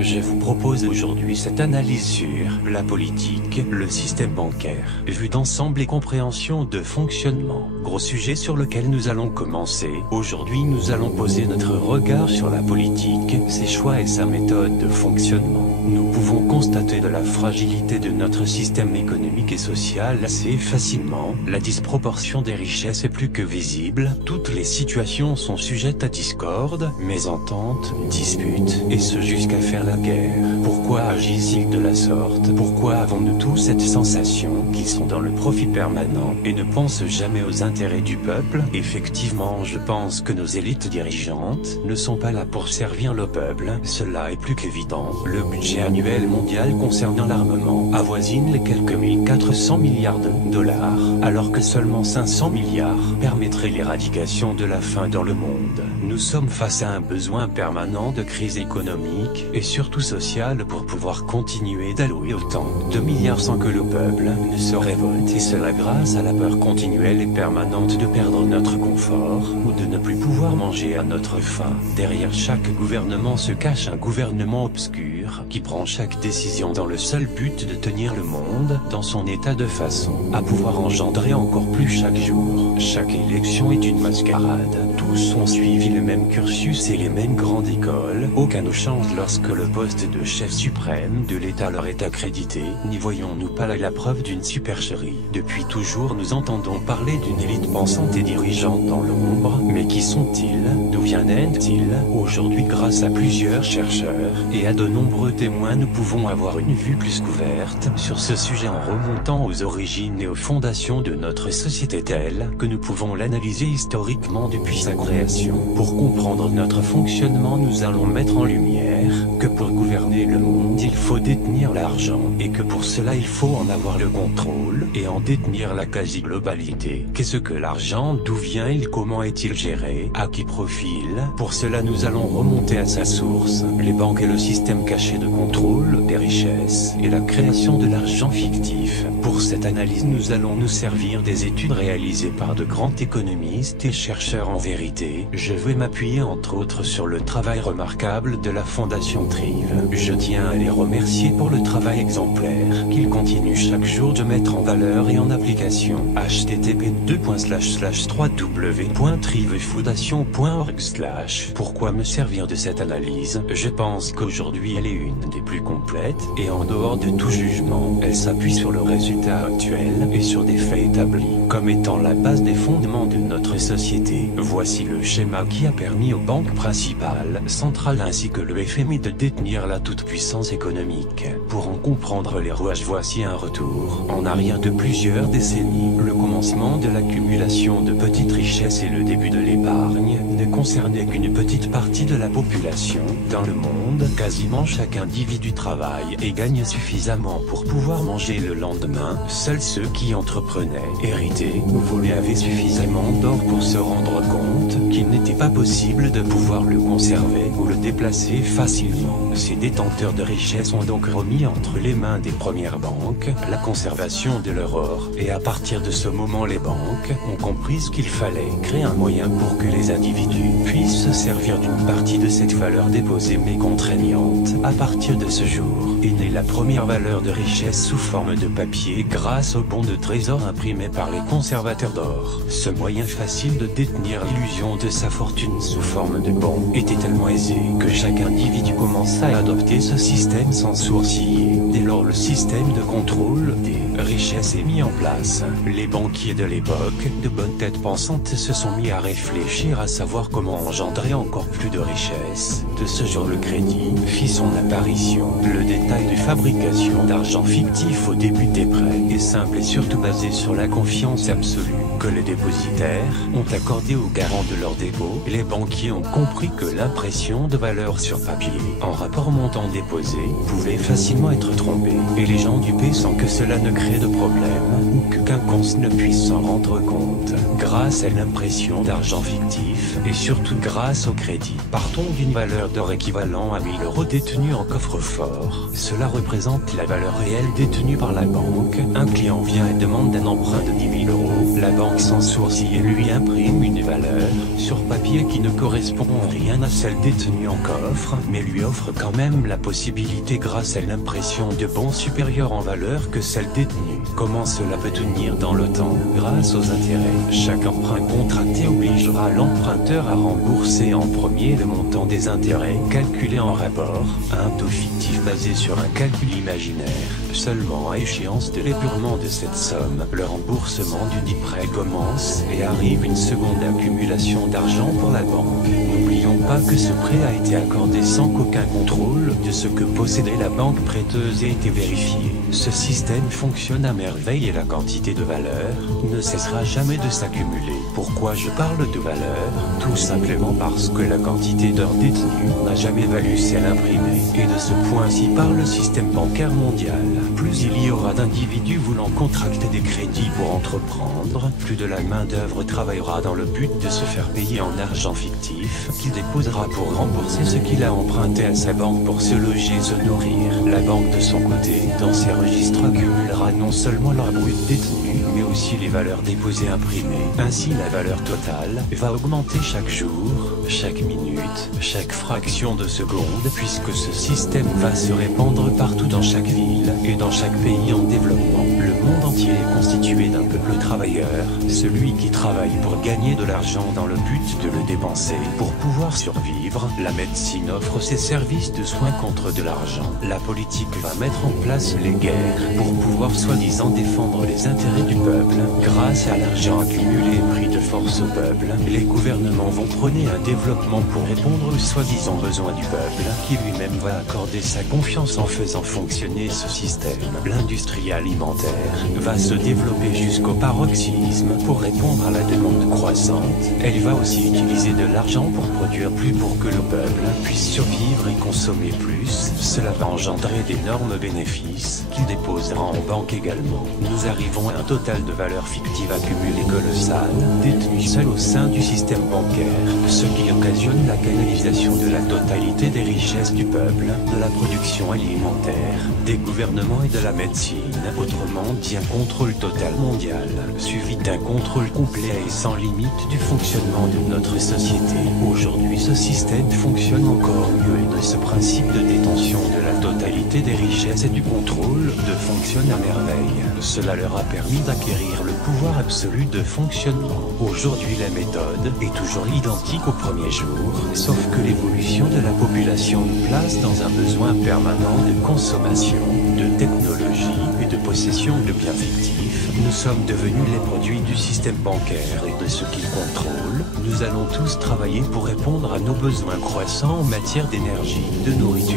Je vous propose aujourd'hui cette analyse sur la politique, le système bancaire, vue d'ensemble et compréhension de fonctionnement. Gros sujet sur lequel nous allons commencer. Aujourd'hui nous allons poser notre regard sur la politique, ses choix et sa méthode de fonctionnement. Nous pouvons constater de la fragilité de notre système économique et social assez facilement. La disproportion des richesses est plus que visible. Toutes les situations sont sujettes à discorde, mésentente, dispute, et ce jusqu'à faire la guerre. Pourquoi agissent-ils de la sorte? Pourquoi avons-nous tous cette sensation qu'ils sont dans le profit permanent et ne pensent jamais aux intérêts du peuple? Effectivement, je pense que nos élites dirigeantes ne sont pas là pour servir le peuple. Cela est plus qu'évident. Le budget annuel mondial concernant l'armement avoisine les quelques 1400 milliards de dollars, alors que seulement 500 milliards permettraient l'éradication de la faim dans le monde. Nous sommes face à un besoin permanent de crise économique et surtout sociale pour pouvoir continuer d'allouer autant de milliards sans que le peuple ne se révolte, et cela grâce à la peur continuelle et permanente de perdre notre confort ou de ne plus pouvoir manger à notre faim. Derrière chaque gouvernement se cache un gouvernement obscur qui prend chaque décision dans le seul but de tenir le monde dans son état de façon à pouvoir engendrer encore plus chaque jour. Chaque élection est une mascarade. Tous ont suivi le même cursus et les mêmes grandes écoles. Aucun ne change lorsque le poste de chef suprême de l'État leur est accrédité. N'y voyons-nous pas là la preuve d'une supercherie? Depuis toujours nous entendons parler d'une élite pensante et dirigeante dans l'ombre. Mais qui sont-ils? D'où viennent-ils? Aujourd'hui, grâce à plusieurs chercheurs et à de nombreux témoins, nous pouvons avoir une vue plus couverte sur ce sujet en remontant aux origines et aux fondations de notre société telle que nous pouvons l'analyser historiquement depuis sa création. Pour comprendre notre fonctionnement, nous allons mettre en lumière que pour gouverner le monde, il faut détenir l'argent, et que pour cela il faut en avoir le contrôle, et en détenir la quasi-globalité. Qu'est-ce que l'argent? D'où vient-il? Comment est-il géré? À qui profite-il? Pour cela nous allons remonter à sa source, les banques et le système caché de contrôle des richesses, et la création de l'argent fictif. Pour cette analyse nous allons nous servir des études réalisées par de grands économistes et chercheurs en vérité. Je vais m'appuyer entre autres sur le travail remarquable de la Fondation Trive. Je tiens à les remercier pour le travail exemplaire qu'ils continuent chaque jour de mettre en valeur et en application. http://www.trivefondation.org. Pourquoi me servir de cette analyse? Je pense qu'aujourd'hui elle est une des plus complètes, et en dehors de tout jugement, elle s'appuie sur le résultat actuel et sur des faits établis comme étant la base des fondements de notre société. Voici le schéma qui a permis aux banques principales, centrales ainsi que le FMI de détenir la toute-puissance économique. Pour en comprendre les rouages, voici un retour en arrière de plusieurs décennies. Le commencement de l'accumulation de petites richesses et le début de l'épargne ne concernaient qu'une petite partie de la population. Dans le monde, quasiment chaque individu travaille et gagne suffisamment pour pouvoir manger le lendemain. Seuls ceux qui entreprenaient, héritaient ou volaient avaient suffisamment d'or pour se rendre compte qu'il n'était pas possible de pouvoir le conserver ou le déplacer facilement. Ces détenteurs de richesses ont donc remis entre les mains des premières banques la conservation de leur or, et à partir de ce moment les banques ont compris qu'il fallait créer un moyen pour que les individus puissent se servir d'une partie de cette valeur déposée mais contraignante. À partir de ce jour est née la première valeur de richesse sous forme de papier grâce aux bons de trésor imprimés par les conservateurs d'or. Ce moyen facile de détenir l'illusion de sa fortune sous forme de bons était tellement aisé que chaque individu commença à adopter ce système sans sourciller. Dès lors le système de contrôle des richesses est mis en place. Les banquiers de l'époque, de bonnes têtes pensantes, se sont mis à réfléchir à savoir comment engendrer encore plus de richesses. De ce jour le crédit fit son apparition. Le détail de fabrication d'argent fictif au début des prêts est simple et surtout basé sur la confiance absolue que les dépositaires ont accordé aux garants de leur dépôt. Les banquiers ont compris que l'impression de valeur sur papier en rapport au montant déposé pouvait facilement être trompée, et les gens dupés sans que cela ne crée de problème ou que quiconque ne puisse s'en rendre compte. Grâce à l'impression d'argent fictif et surtout grâce au crédit, partons d'une valeur d'or équivalent à 1000 € détenue en coffre-fort. Cela représente la valeur réelle détenue par la banque. Un client vient et demande un emprunt de 10 000 €. La banque banque sans sourciller lui imprime une valeur sur papier qui ne correspond en rien à celle détenue en coffre, mais lui offre quand même la possibilité grâce à l'impression de bons supérieurs en valeur que celle détenue. Comment cela peut tenir dans le temps? Grâce aux intérêts. Chaque emprunt contracté obligera l'emprunteur à rembourser en premier le montant des intérêts, calculé en rapport à un taux fictif basé sur un calcul imaginaire. Seulement à échéance de l'épurement de cette somme, le remboursement du dit prêt commence et arrive une seconde accumulation d'argent pour la banque. N'oublions pas que ce prêt a été accordé sans qu'aucun contrôle de ce que possédait la banque prêteuse ait été vérifié. Ce système fonctionne à merveille et la quantité de valeur ne cessera jamais de s'accumuler. Pourquoi je parle de valeur? Tout simplement parce que la quantité d'heures détenues n'a jamais valu celle imprimée. Et de ce point-ci parle le système bancaire mondial. Plus il y aura d'individus voulant contracter des crédits pour entreprendre, plus de la main-d'œuvre travaillera dans le but de se faire payer en argent fictif, qu'il déposera pour rembourser ce qu'il a emprunté à sa banque pour se loger et se nourrir. La banque de son côté, dans ses registres, accumulera non seulement leur brut détenu, mais aussi les valeurs déposées imprimées. Ainsi la valeur totale va augmenter chaque jour, chaque minute, chaque fraction de seconde, puisque ce système va se répandre partout dans chaque ville et dans chaque pays en développement. Le monde entier est constitué d'un peuple travailleur, celui qui travaille pour gagner de l'argent dans le but de le dépenser. Pour pouvoir survivre, la médecine offre ses services de soins contre de l'argent. La politique va mettre en place les guerres pour pouvoir soi-disant défendre les intérêts du peuple. Grâce à l'argent accumulé et pris de force au peuple, les gouvernements vont prôner un développement pour répondre aux soi-disant besoins du peuple, qui lui-même va accorder sa confiance en faisant fonctionner ce système. L'industrie alimentaire va se développer jusqu'au paroxysme pour répondre à la demande croissante. Elle va aussi utiliser de l'argent pour produire plus pour que le peuple puisse survivre et consommer plus. Cela va engendrer d'énormes bénéfices qu'il déposera en banque également. Nous arrivons à un total de valeur fictive accumulée colossale, détenue seule au sein du système bancaire, ce qui occasionne la canalisation de la totalité des richesses du peuple, de la production alimentaire, des gouvernements et de la médecine, autrement dit un contrôle total mondial, suivi d'un contrôle complet et sans limite du fonctionnement de notre société. Aujourd'hui, ce système fonctionne encore mieux et de ce principe de détention de la totalité des richesses et du contrôle fonctionne à merveille. Cela leur a permis d'acquérir le pouvoir absolu de fonctionnement. Aujourd'hui, la méthode est toujours identique au premier jour, sauf que l'évolution de la population nous place dans un besoin permanent de consommation, de technologie et de possession de biens fictifs. Nous sommes devenus les produits du système bancaire et de ce qu'il contrôle. Nous allons tous travailler pour répondre à nos besoins croissants en matière d'énergie, de nourriture,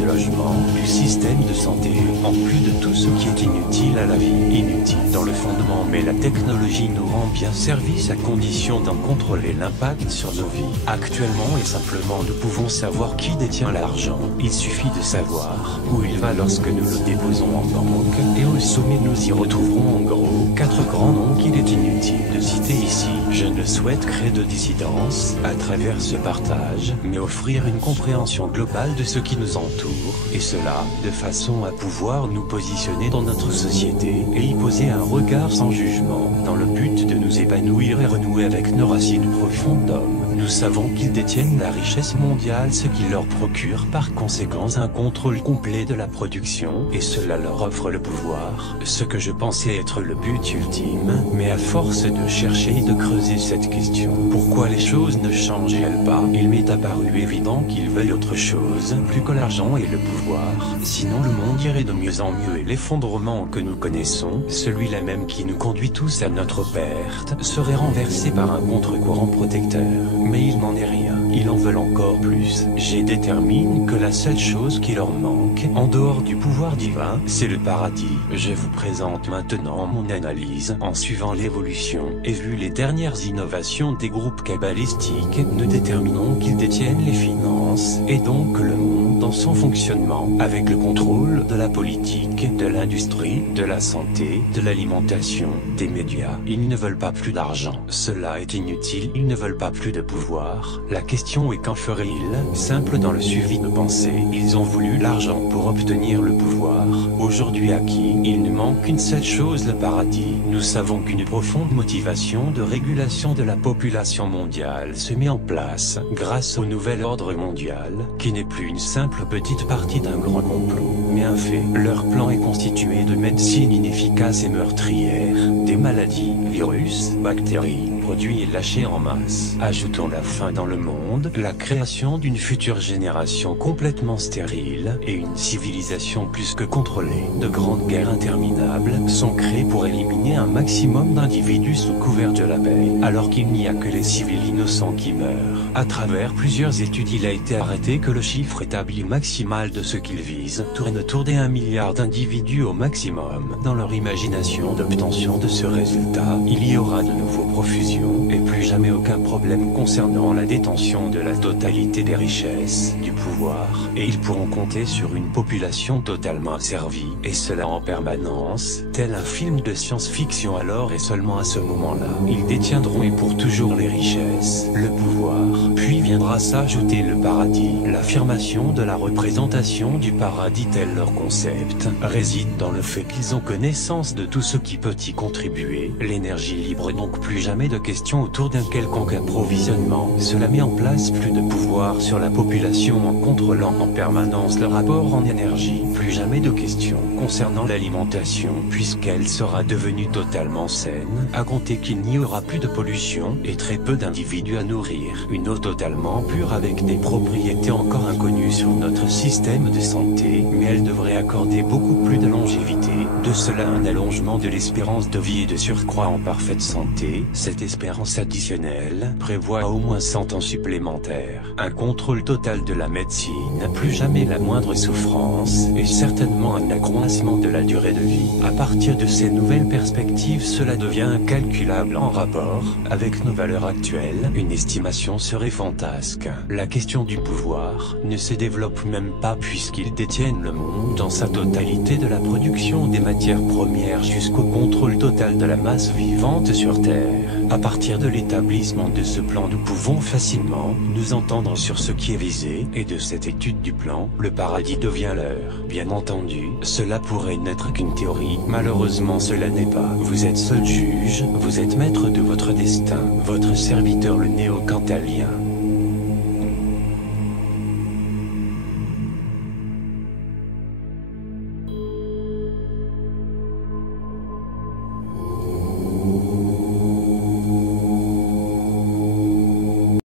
de logement, du système de santé, en plus de tout ce qui est inutile à la vie. Inutile dans le fondement, mais la technologie nous rend bien service à condition d'en contrôler l'impact sur nos vies. Actuellement et simplement, nous pouvons savoir qui détient l'argent. Il suffit de savoir où il va lorsque nous le déposons en banque. Et au sommet, nous y retrouverons en gros 4 grands noms qu'il est inutile de citer ici. Je ne souhaite créer de dissidence à travers ce partage, mais offrir une compréhension globale de ce qui nous entoure, et cela de façon à pouvoir nous positionner dans notre société et y poser un regard sans jugement, dans le but de nous épanouir et renouer avec nos racines profondes d'hommes. Nous savons qu'ils détiennent la richesse mondiale, ce qui leur procure par conséquent un contrôle complet de la production, et cela leur offre le pouvoir, ce que je pensais être le but ultime, mais à force de chercher et de creuser cette question, pourquoi les choses ne changent-elles pas, il m'est apparu évident qu'ils veulent autre chose, plus que l'argent et le pouvoir, sinon le monde irait de mieux en mieux et l'effondrement que nous connaissons, celui-là même qui nous conduit tous à notre perte, serait renversé par un contre-courant protecteur. Mais il n'en est rien, ils en veulent encore plus. J'ai déterminé que la seule chose qui leur manque, en dehors du pouvoir divin, c'est le paradis. Je vous présente maintenant mon analyse en suivant l'évolution et vu les dernières innovations des groupes kabbalistiques, nous déterminons qu'ils détiennent les finances et donc le monde dans son fonctionnement, avec le contrôle de la politique, de l'industrie, de la santé, de l'alimentation, des médias. Ils ne veulent pas plus d'argent. Cela est inutile, ils ne veulent pas plus de pouvoir. pouvoir. La question est qu'en feraient-ils? Simple dans le suivi de pensée, ils ont voulu l'argent pour obtenir le pouvoir. Aujourd'hui acquis, il ne manque qu'une seule chose, le paradis. Nous savons qu'une profonde motivation de régulation de la population mondiale se met en place, grâce au nouvel ordre mondial, qui n'est plus une simple petite partie d'un grand complot, mais un fait. Leur plan est constitué de médecines inefficaces et meurtrières, des maladies, virus, bactéries, produits et lâchés en masse. Ajoutons la faim dans le monde, la création d'une future génération complètement stérile, et une civilisation plus que contrôlée. De grandes guerres interminables sont créées pour éliminer un maximum d'individus sous couvert de la paix, alors qu'il n'y a que les civils innocents qui meurent. À travers plusieurs études, il a été arrêté que le chiffre établi maximal de ce qu'ils visent tourne autour des 1 milliard d'individus au maximum. Dans leur imagination d'obtention de ce résultat, il y aura de nouveau profusion, et plus jamais aucun problème concernant la détention de la totalité des richesses, du pouvoir, et ils pourront compter sur une population totalement asservie, et cela en permanence, tel un film de science-fiction. Alors et seulement à ce moment-là, ils détiendront et pour toujours les richesses, le pouvoir, puis viendra s'ajouter le paradis. L'affirmation de la représentation du paradis tel leur concept, réside dans le fait qu'ils ont connaissance de tout ce qui peut y contribuer, l'énergie libre, donc plus jamais de questions autour d'un quelconque approvisionnement. Cela met en place plus de pouvoir sur la population en contrôlant en permanence le rapport en énergie. Plus jamais de questions concernant l'alimentation, puisqu'elle sera devenue totalement saine, à compter qu'il n'y aura plus de pollution et très peu d'individus à nourrir. Une eau totalement pure avec des propriétés encore inconnues sur notre système de santé, mais elle devrait accorder beaucoup plus de longévité. De cela un allongement de l'espérance de vie et de surcroît en parfaite santé. Cette espérance additionnelle prévoit au moins 100 ans supplémentaires. Un contrôle total de la médecine, plus jamais la moindre souffrance, et certainement un accroissement de la durée de vie. À partir de ces nouvelles perspectives, cela devient incalculable en rapport avec nos valeurs actuelles. Une estimation serait fantasque. La question du pouvoir ne se développe même pas puisqu'ils détiennent le monde dans sa totalité, de la production des matières premières jusqu'au contrôle total de la masse vivante sur Terre. À partir de l'établissement de ce plan, nous pouvons facilement nous entendre sur ce qui est visé, et de cette étude du plan, le paradis devient leur. Bien entendu, cela pourrait n'être qu'une théorie. Malheureusement, cela n'est pas. Vous êtes seul juge, vous êtes maître de votre destin, votre serviteur le néo-cantalien.